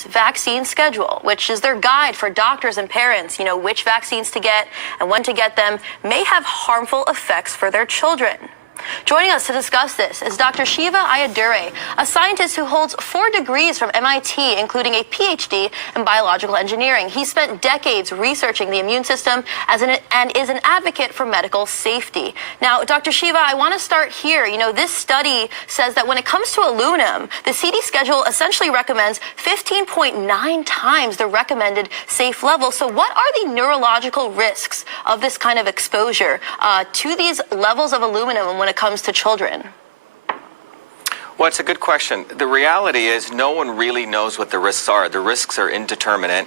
CDC's vaccine schedule, which is their guide for doctors and parents, which vaccines to get and when to get them, may have harmful effects for their children. Joining us to discuss this is Dr. Shiva Ayyadurai, a scientist who holds 4 degrees from MIT, including a PhD in biological engineering. He spent decades researching the immune system and is an advocate for medical safety. Now, Dr. Shiva, I want to start here. This study says that when it comes to aluminum, the CD schedule essentially recommends 15.9 times the recommended safe level. So what are the neurological risks of this kind of exposure to these levels of aluminum when it comes to children? Well, it's a good question. The reality is no one really knows what the risks are. The risks are indeterminate,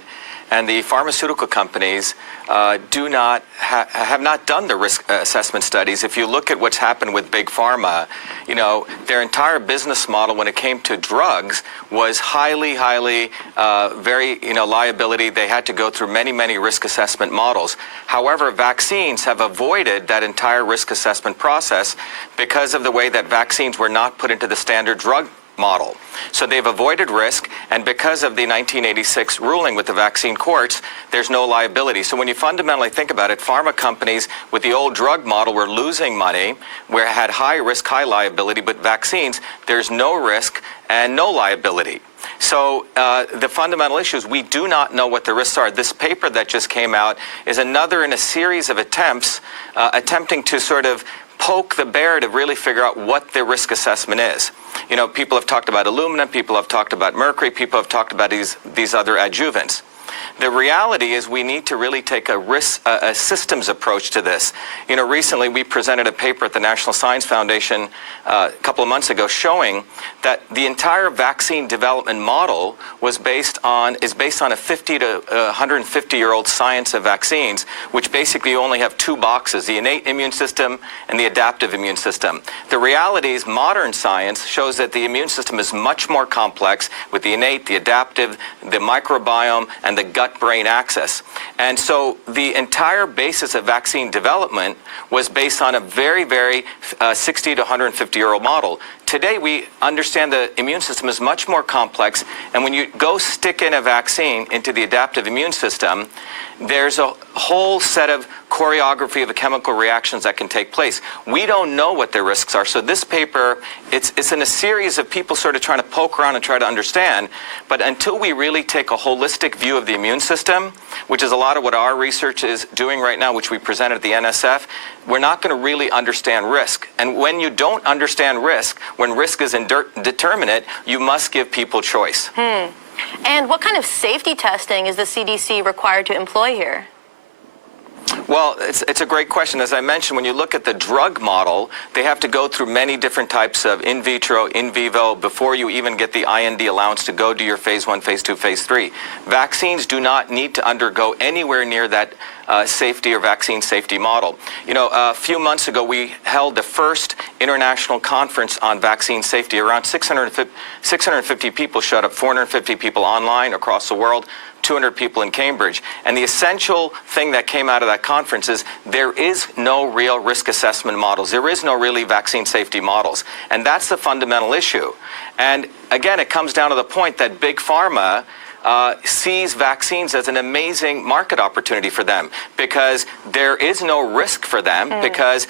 and the pharmaceutical companies have not done the risk assessment studies. If you look at what's happened with big pharma, their entire business model when it came to drugs was highly very liability. They had to go through many risk assessment models. However, vaccines have avoided that entire risk assessment process because of the way that vaccines were not put into the standard drug model. So they've avoided risk, and because of the 1986 ruling with the vaccine courts, there's no liability. So when you fundamentally think about it, pharma companies with the old drug model were losing money, where it had high risk, high liability, but vaccines, there's no risk and no liability. So the fundamental issue is we do not know what the risks are. This paper that just came out is another in a series of attempts attempting to sort of poke the bear to really figure out what the risk assessment is. People have talked about aluminum, people have talked about mercury, people have talked about these other adjuvants. The reality is we need to really take a systems approach to this. Recently we presented a paper at the National Science Foundation a couple of months ago showing that the entire vaccine development model is based on a 50 to 150-year-old science of vaccines, which basically only have 2 boxes, the innate immune system and the adaptive immune system. The reality is modern science shows that the immune system is much more complex with the innate, the adaptive, the microbiome, and the gut-brain axis. And so the entire basis of vaccine development was based on a very 60 to 150-year-old model. Today we understand the immune system is much more complex, and when you go stick in a vaccine into the adaptive immune system, there's a whole set of choreography of chemical reactions that can take place. We don't know what the risks are. So this paper, it's in a series of people sort of trying to poke around and try to understand. But until we really take a holistic view of the immune system, which is a lot of what our research is doing right now, which we presented at the NSF, we're not going to really understand risk. And when you don't understand risk, when risk is indeterminate, you must give people choice. And what kind of safety testing is the CDC required to employ here? Well, it's a great question. As I mentioned, when you look at the drug model, they have to go through many different types of in vitro, in vivo, before you even get the IND allowance to go do your phase 1, phase 2, phase 3. Vaccines do not need to undergo anywhere near that safety or vaccine safety model. A few months ago, we held the first international conference on vaccine safety. Around 650 people showed up, 450 people online across the world, 200 people in Cambridge. And the essential thing that came out of that conference is there is no real risk assessment models. There is no really vaccine safety models. And that's the fundamental issue. And again, it comes down to the point that big pharma sees vaccines as an amazing market opportunity for them because there is no risk for them because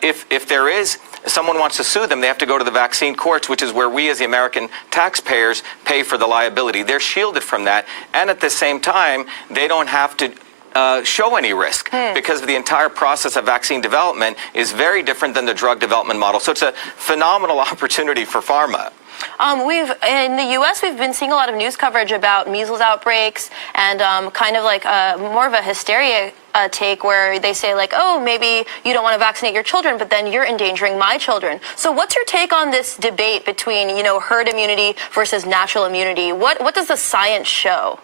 if there is, someone wants to sue them, they have to go to the vaccine courts, which is where we as the American taxpayers pay for the liability. They're shielded from that, and at the same time, they don't have to show any risk because the entire process of vaccine development is very different than the drug development model. So it's a phenomenal opportunity for pharma. In the U.S., we've been seeing a lot of news coverage about measles outbreaks and kind of like more of a hysteria take where they say like, oh, maybe you don't want to vaccinate your children, but then you're endangering my children. So what's your take on this debate between, herd immunity versus natural immunity? What does the science show?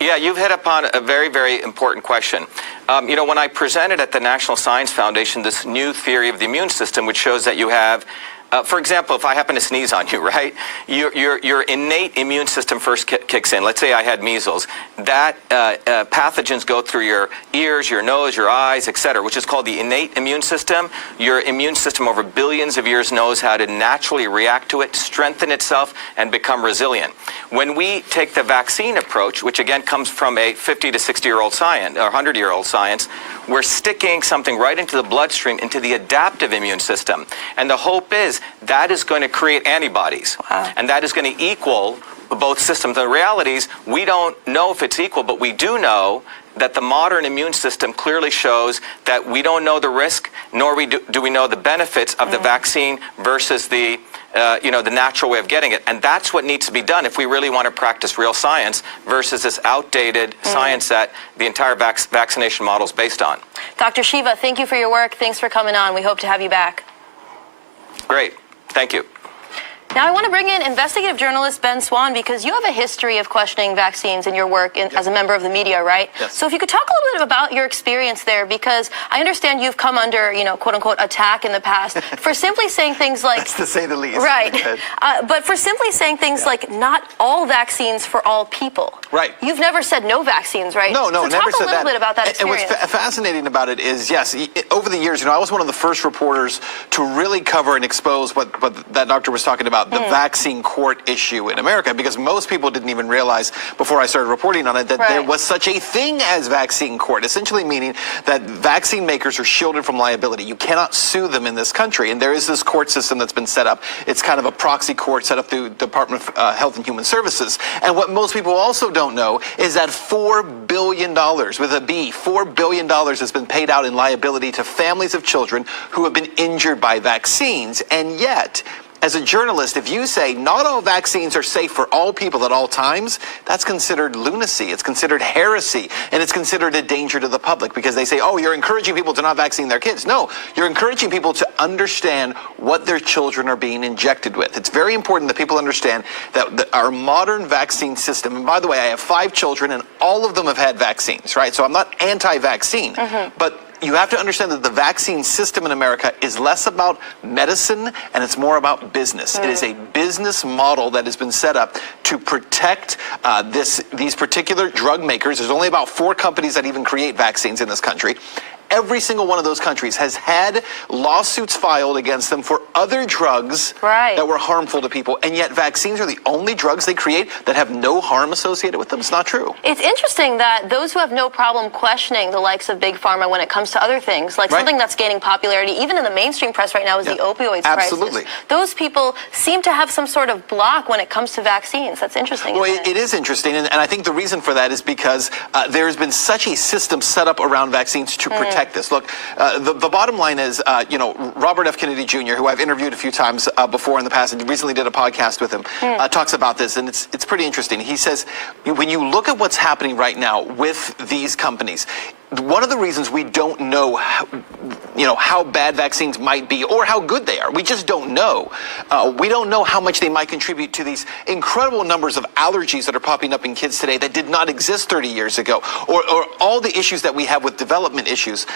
Yeah, you've hit upon a very important question. When I presented at the National Science Foundation this new theory of the immune system, which shows that you have For example, if I happen to sneeze on you, right, your innate immune system first kicks in. Let's say I had measles. That pathogens go through your ears, your nose, your eyes, etc., which is called the innate immune system. Your immune system over billions of years knows how to naturally react to it, strengthen itself, and become resilient. When we take the vaccine approach, which again comes from a 50 to 60-year-old science, or 100-year-old science, we're sticking something right into the bloodstream, into the adaptive immune system. And the hope is that is going to create antibodies. Wow. And that is going to equal both systems. The reality is we don't know if it's equal, but we do know that the modern immune system clearly shows that we don't know the risk, nor do we know the benefits of the vaccine versus the the natural way of getting it. And that's what needs to be done if we really want to practice real science versus this outdated science that the entire vaccination model is based on. Dr. Shiva, thank you for your work. Thanks for coming on. We hope to have you back. Great. Thank you. Now I want to bring in investigative journalist Ben Swan, because you have a history of questioning vaccines in your work as a member of the media, right? Yes. So if you could talk a little bit about your experience there, because I understand you've come under, quote unquote, attack in the past for simply saying things like... That's to say the least. Right. But for simply saying things like not all vaccines for all people. Right. You've never said no vaccines, right? No, so never said that. Talk a little bit about that experience. And what's fascinating about it is, yes, over the years, I was one of the first reporters to really cover and expose what that doctor was talking about, the vaccine court issue in America, because most people didn't even realize before I started reporting on it that there was such a thing as vaccine court, essentially meaning that vaccine makers are shielded from liability. You cannot sue them in this country, and there is this court system that's been set up. It's kind of a proxy court set up through Department of Health and Human Services. And what most people also don't know is that $4 billion, with a B, $4 billion has been paid out in liability to families of children who have been injured by vaccines. And yet, as a journalist, if you say not all vaccines are safe for all people at all times, that's considered lunacy. It's considered heresy, and it's considered a danger to the public, because they say, oh, you're encouraging people to not vaccinate their kids. No, you're encouraging people to understand what their children are being injected with. It's very important that people understand that our modern vaccine system, and by the way, I have 5 children, and all of them have had vaccines, right? So I'm not anti-vaccine, but you have to understand that the vaccine system in America is less about medicine and it's more about business. It is a business model that has been set up to protect these particular drug makers. There's only about 4 companies that even create vaccines in this country. Every single one of those countries has had lawsuits filed against them for other drugs that were harmful to people, and yet vaccines are the only drugs they create that have no harm associated with them. It's not true. It's interesting that those who have no problem questioning the likes of Big Pharma when it comes to other things, like something that's gaining popularity, even in the mainstream press right now, is the opioids crisis. Those people seem to have some sort of block when it comes to vaccines. That's interesting. Well, it is interesting, and I think the reason for that is because there has been such a system set up around vaccines to protect this. Look, the bottom line is, Robert F. Kennedy Jr., who I've interviewed a few times before in the past, and recently did a podcast with him, talks about this, and it's pretty interesting. He says, when you look at what's happening right now with these companies, one of the reasons we don't know, how bad vaccines might be or how good they are, we just don't know. We don't know how much they might contribute to these incredible numbers of allergies that are popping up in kids today that did not exist 30 years ago, or all the issues that we have with development issues.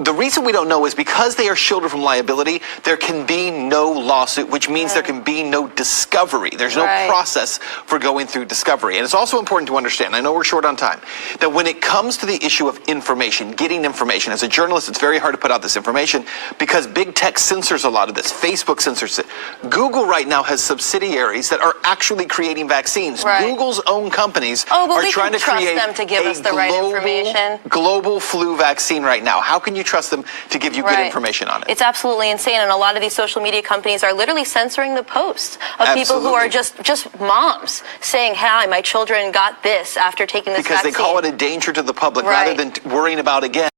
The reason we don't know is because they are shielded from liability, there can be no lawsuit, which means there can be no discovery. There's no process for going through discovery. And it's also important to understand, I know we're short on time, that when it comes to the issue of information, getting information, as a journalist, it's very hard to put out this information because big tech censors a lot of this. Facebook censors it. Google right now has subsidiaries that are actually creating vaccines. Google's own companies are trying to create them to give us the right information. Global flu vaccine right now. How can you trust them to give you good information on it? It's absolutely insane, and a lot of these social media companies are literally censoring the posts of people who are just moms saying, hi, my children got this after taking this vaccine. Because they call it a danger to the public rather than worrying about, again,